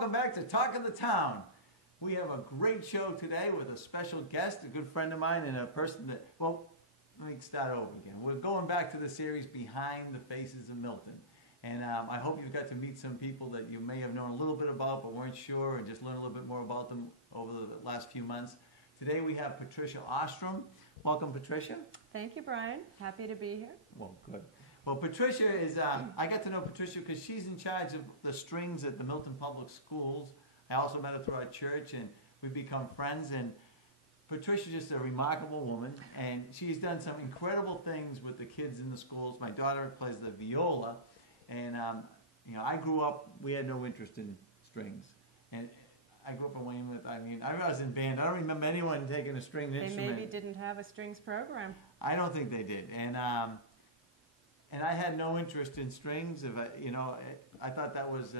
welcome back to Talk of the Town. We have a great show today with a special guest, a good friend of mine, and a person that, well, let me start over again. We're going back to the series Behind the Faces of Milton. And I hope you've got to meet some people that you may have known a little bit about but weren't sure, and just learn a little bit more about them over the last few months. Today we have Patricia Ostrem. Welcome, Patricia. Thank you, Brian. Happy to be here. Well, good. Well, Patricia is, I got to know Patricia because she's in charge of the strings at the Milton Public Schools. I also met her through our church, and we've become friends. And Patricia's just a remarkable woman, and she's done some incredible things with the kids in the schools. My daughter plays the viola, and you know, I grew up, we had no interest in strings. And I grew up in Weymouth. I mean, I was in band. I don't remember anyone taking a stringed instrument. They maybe didn't have a strings program. I don't think they did. And I had no interest in strings. If I thought that was,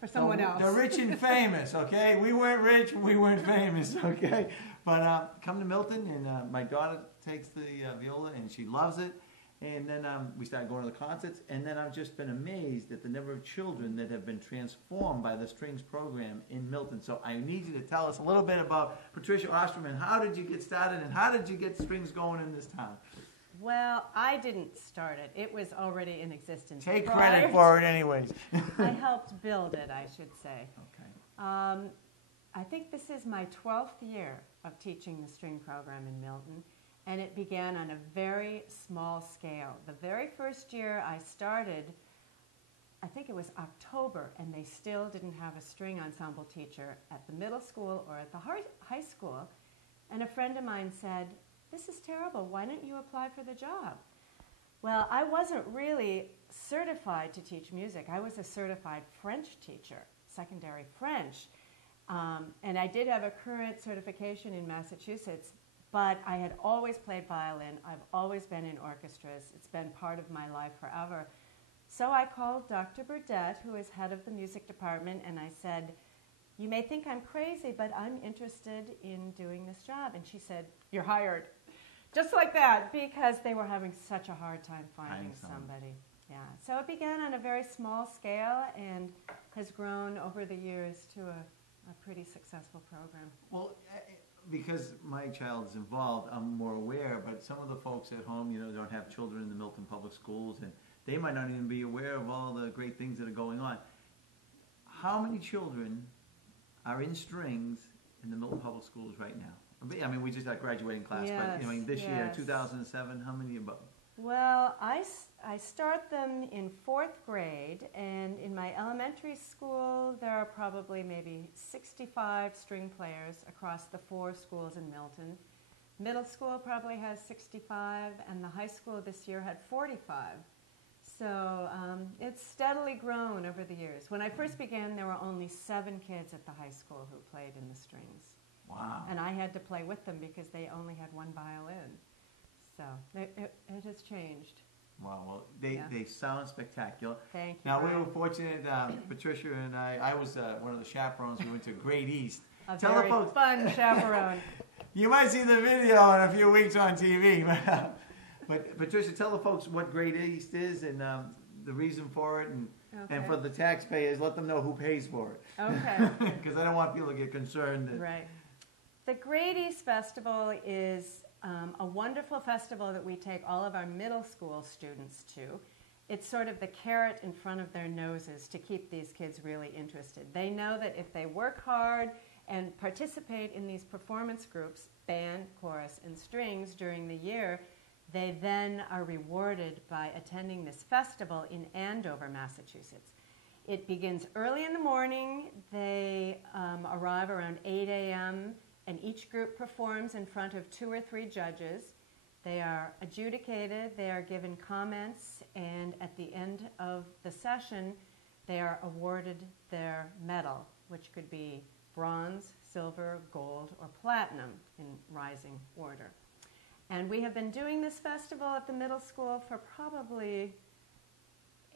for someone else. The rich and famous, okay? We weren't rich, we weren't famous, okay? But come to Milton, and my daughter takes the viola, and she loves it. And then we started going to the concerts, and then I've just been amazed at the number of children that have been transformed by the strings program in Milton. So I need you to tell us a little bit about Patricia Ostrem, and how did you get started, and how did you get strings going in this town? Well, I didn't start it. It was already in existence. Take credit for it anyways. I helped build it, I should say. Okay. I think this is my 12th year of teaching the string program in Milton. And it began on a very small scale. The very first year I started, I think it was October, and they still didn't have a string ensemble teacher at the middle school or at the high school. And a friend of mine said, "This is terrible. Why don't you apply for the job?" Well, I wasn't really certified to teach music. I was a certified French teacher, secondary French. And I did have a current certification in Massachusetts. But I had always played violin. I've always been in orchestras. It's been part of my life forever. So I called Dr. Burdett, who is head of the music department, and I said, "You may think I'm crazy, but I'm interested in doing this job." And she said, "You're hired." Just like that, because they were having such a hard time finding somebody. Yeah. So it began on a very small scale and has grown over the years to a pretty successful program. Well, because my child's involved, I'm more aware, but some of the folks at home, don't have children in the Milton Public Schools, and they might not even be aware of all the great things that are going on. How many children are in strings in the Milton Public Schools right now? I mean, we just had graduating class, yes, but this year, 2007, how many about? Well, I start them in 4th grade, and in my elementary school, there are probably maybe 65 string players across the 4 schools in Milton. Middle school probably has 65, and the high school this year had 45. So it's steadily grown over the years. When I first began, there were only 7 kids at the high school who played in the strings. Wow. And I had to play with them because they only had 1 violin. So it has changed. Wow, well, they sound spectacular. Thank you. Now, Brian. we were fortunate, Patricia and I was one of the chaperones. We went to Gradys. Tell very folks, fun chaperone. You might see the video in a few weeks on TV. But Patricia, tell the folks what Gradys is and the reason for it, and for the taxpayers, let them know who pays for it. Okay. Because I don't want people to get concerned. Right. The Gradys Festival is a wonderful festival that we take all of our middle school students to. It's sort of the carrot in front of their noses to keep these kids really interested. They know that if they work hard and participate in these performance groups, band, chorus, and strings during the year, they then are rewarded by attending this festival in Andover, Massachusetts. It begins early in the morning. They arrive around 8 a.m., and each group performs in front of 2 or 3 judges. They are adjudicated, they are given comments, and at the end of the session, they are awarded their medal, which could be bronze, silver, gold, or platinum in rising order. And we have been doing this festival at the middle school for probably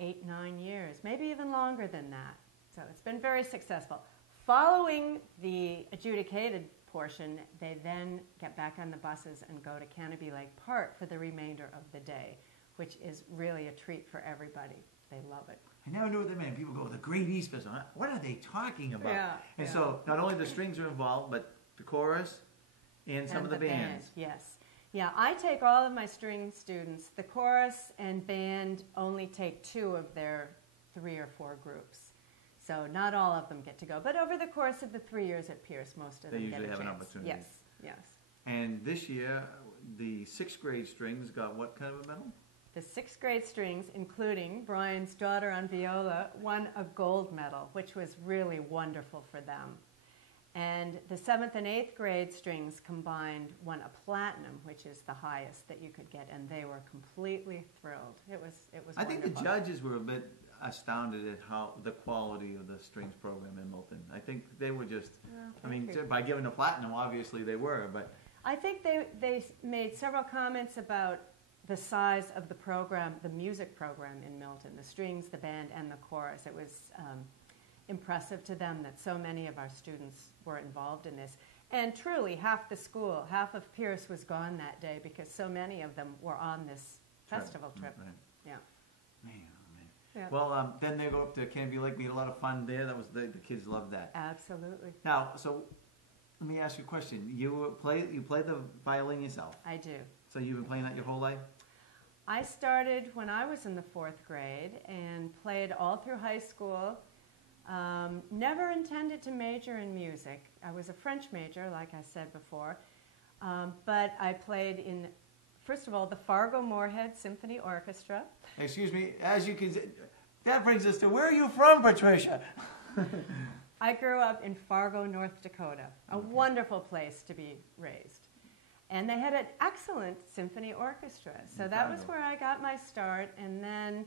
8, 9 years, maybe even longer than that. So it's been very successful. Following the adjudicated portion, they then get back on the buses and go to Canopy Lake Park for the remainder of the day, which is really a treat for everybody. They love it. I never knew what they meant. People go, the Greenies Festival. What are they talking about? Yeah, and yeah. so not only the strings are involved, but the chorus and some of the bands. Yes. Yeah, I take all of my string students. The chorus and band only take 2 of their 3 or 4 groups. So not all of them get to go. But over the course of the 3 years at Pierce, most of them get a chance. They usually have an opportunity. Yes, yes. And this year, the 6th grade strings got what kind of a medal? The 6th grade strings, including Brian's daughter on viola, won a gold medal, which was really wonderful for them. And the 7th and 8th grade strings combined won a platinum, which is the highest that you could get, and they were completely thrilled. It was I wonderful. think the judges were a bit astounded at how the quality of the strings program in Milton. I think they were just, by giving the platinum, obviously they were, but I think they made several comments about the size of the program, the music program in Milton, the strings, the band, and the chorus. It was impressive to them that so many of our students were involved in this. And truly, half the school, half of Pierce was gone that day because so many of them were on this festival trip. Right. Yeah. Man, oh man. Yeah. Well, then they go up to Canby Lake. We had a lot of fun there. That was the kids loved that. Absolutely. Now, so let me ask you a question. You play the violin yourself. I do. So you've been playing that your whole life? I started when I was in the 4th grade and played all through high school. Never intended to major in music. I was a French major, like I said before, but I played in, first of all, the Fargo-Moorhead Symphony Orchestra. Excuse me, as you can, that brings us to, where are you from, Patricia? I grew up in Fargo, North Dakota, a wonderful place to be raised. And they had an excellent symphony orchestra. So that was where I got my start. And then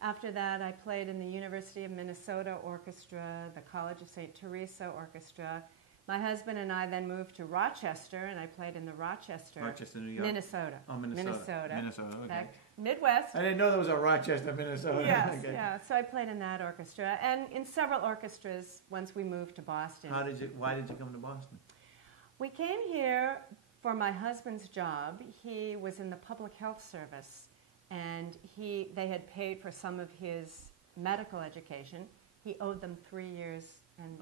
after that, I played in the University of Minnesota Orchestra, the College of St. Teresa Orchestra. My husband and I then moved to Rochester, and I played in the Rochester, New York? Minnesota. Oh, Minnesota, okay. Back Midwest. I didn't know there was a Rochester, Minnesota. Yes, Okay. yeah. So I played in that orchestra, and in several orchestras once we moved to Boston. Why did you come to Boston? We came here for my husband's job. He was in the public health service, and they had paid for some of his medical education. He owed them 3 years, and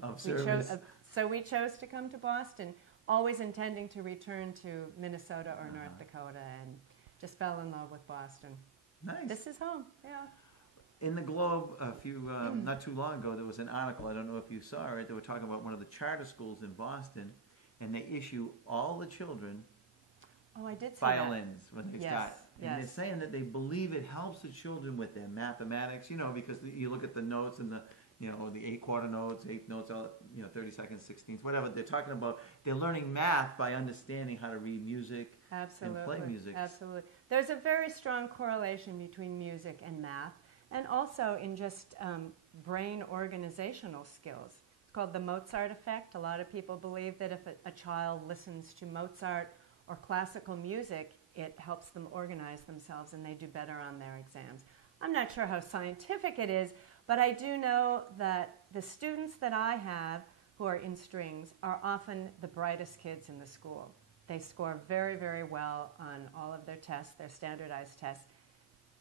so we chose to come to Boston, always intending to return to Minnesota or North Dakota, and just fell in love with Boston. Nice. This is home, yeah. In the Globe, not too long ago, there was an article, I don't know if you saw it, they were talking about one of the charter schools in Boston, and they issue all the children I did see violins when they Yes, start. And yes. they're saying that they believe it helps the children with their mathematics, because you look at the notes and the 8-quarter notes, 8 notes, 30-seconds, 16ths, whatever. They're talking about, they're learning math by understanding how to read music and play music. Absolutely. There's a very strong correlation between music and math, and also in just brain organizational skills. It's called the Mozart effect. A lot of people believe that if a child listens to Mozart or classical music, it helps them organize themselves and they do better on their exams. I'm not sure how scientific it is, but I do know that the students that I have who are in strings are often the brightest kids in the school. They score very, very well on all of their tests, their standardized tests.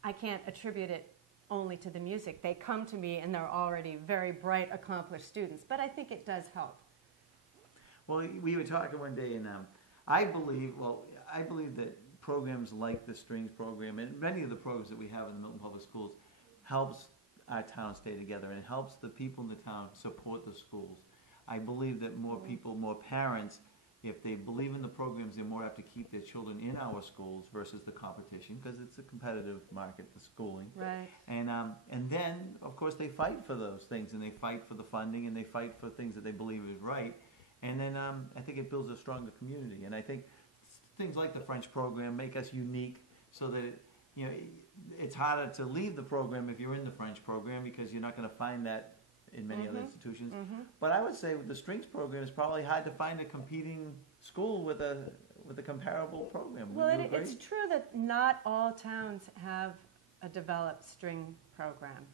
I can't attribute it only to the music. They come to me and they're already very bright, accomplished students, but I think it does help. Well, we were talking one day, and I believe that programs like the strings program and many of the programs that we have in the Milton Public Schools helps our town stay together and helps the people in the town support the schools. I believe that more people, more parents, if they believe in the programs, they're more apt to keep their children in our schools versus the competition, because it's a competitive market, the schooling. Right. And then, of course, they fight for those things, and they fight for the funding, and they fight for things that they believe is right. And then I think it builds a stronger community. And I think things like the French program make us unique, so that it's harder to leave the program if you're in the French program, because you're not going to find that in many other institutions. But I would say with the strings program, it's probably hard to find a competing school with a comparable program. Well, it's true that not all towns have a developed string program,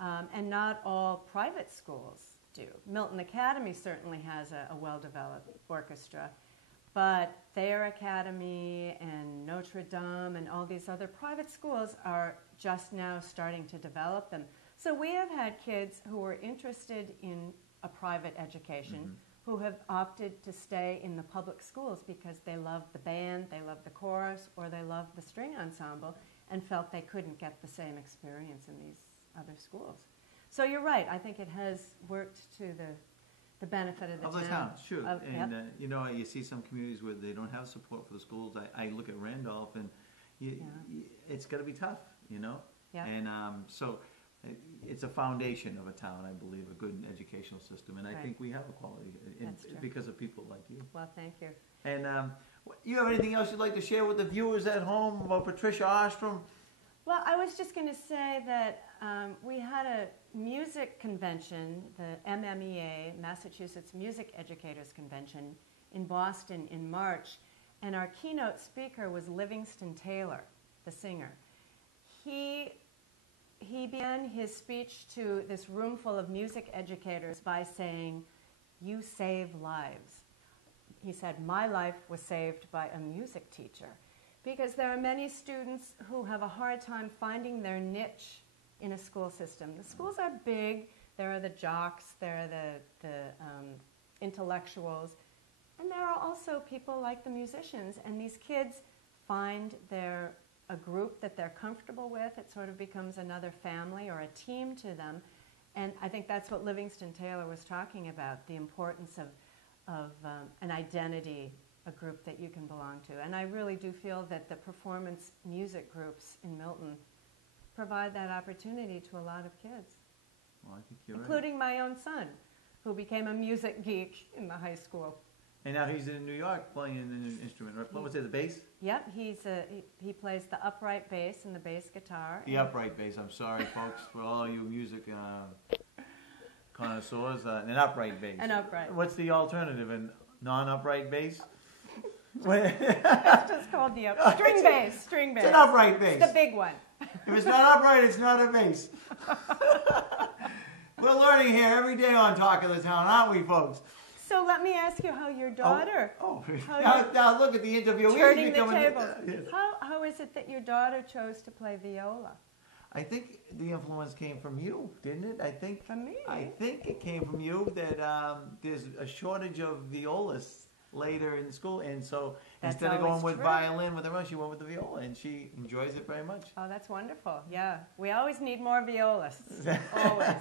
and not all private schools do. Milton Academy certainly has a well-developed orchestra, but Thayer Academy and Notre Dame and all these other private schools are just now starting to develop them. So we have had kids who were interested in a private education who have opted to stay in the public schools because they love the band, they love the chorus, or they love the string ensemble, and felt they couldn't get the same experience in these other schools. So you're right. I think it has worked to the benefit of the town. Sure. Yep. You know, you see some communities where they don't have support for the schools. I look at Randolph, and it's going to be tough, you know? Yeah. And so it's a foundation of a town, I believe, a good educational system. And I think we have a quality because of people like you. Well, thank you. And you have anything else you'd like to share with the viewers at home about Patricia Ostrem? Well, I was just going to say that we had a music convention, the MMEA, Massachusetts Music Educators Convention, in Boston in March, and our keynote speaker was Livingston Taylor, the singer. He began his speech to this room full of music educators by saying, "You save lives." He said, "My life was saved by a music teacher." Because there are many students who have a hard time finding their niche in a school system. The schools are big. There are the jocks, there are the intellectuals, and there are also people like the musicians. And these kids find a group that they're comfortable with. It sort of becomes another family or a team to them. And I think that's what Livingston Taylor was talking about, the importance of an identity, a group that you can belong to. And I really do feel that the performance music groups in Milton provide that opportunity to a lot of kids. Well, I think you're including my own son, who became a music geek in the high school. And now he's in New York playing an instrument, right? What was it, the bass? Yep, he plays the upright bass and the bass guitar. The upright bass, I'm sorry, folks, for all you music connoisseurs, an upright bass. An upright. What's the alternative, a non-upright bass? It's just called the string bass. String bass. It's an upright bass. It's the big one. If it's not upright, it's not a bass. We're learning here every day on Talk of the Town, aren't we, folks? So let me ask you how your daughter... Now look at the interview. Turning the tables. Yes. How is it that your daughter chose to play viola? I think the influence came from you, didn't it? From me? I think it came from you that there's a shortage of violas later in school, and so instead of going with violin with her own, she went with the viola, and she enjoys it very much. Oh, that's wonderful. Yeah, we always need more violists. Always.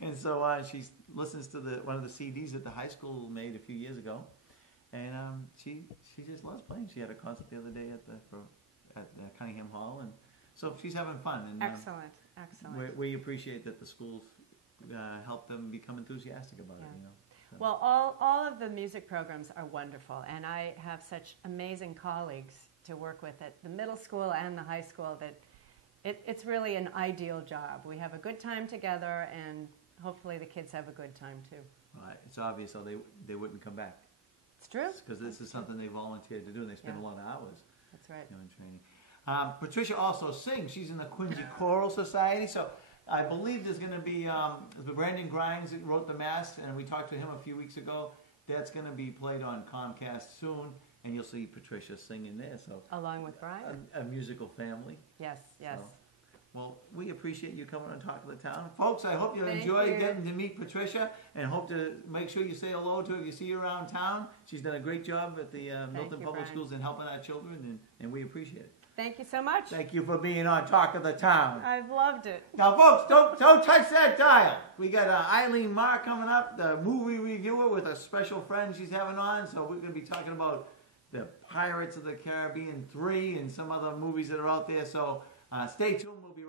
And so she listens to one of the CDs that the high school made a few years ago, and she just loves playing. She had a concert the other day at Cunningham Hall, and so she's having fun. And, excellent. We appreciate that the schools help them become enthusiastic about it. You know. So. Well, all of the music programs are wonderful, and I have such amazing colleagues to work with at the middle school and the high school that it's really an ideal job. We have a good time together, and hopefully the kids have a good time too. Right. It's obvious, so they wouldn't come back. It's true. Because this is something they volunteered to do, and they spend a lot of hours. That's right. In training. Patricia also sings. She's in the Quincy Choral Society, so I believe there's going to be Brandon Grimes that wrote the mass, and we talked to him a few weeks ago. That's going to be played on Comcast soon, and you'll see Patricia singing there. So along with Brian, a musical family. Yes. So, well, we appreciate you coming on Talk of the Town, folks. I hope you enjoyed getting to meet Patricia, and hope to make sure you say hello to her if you see her around town. She's done a great job at the Milton Public Schools in helping our children, and we appreciate it. Thank you so much. Thank you for being on Talk of the Town. I've loved it. Now, folks, don't touch that dial. We got Eileen Marr coming up, the movie reviewer with a special friend she's having on. So we're going to be talking about the Pirates of the Caribbean 3 and some other movies that are out there. So stay tuned. We'll be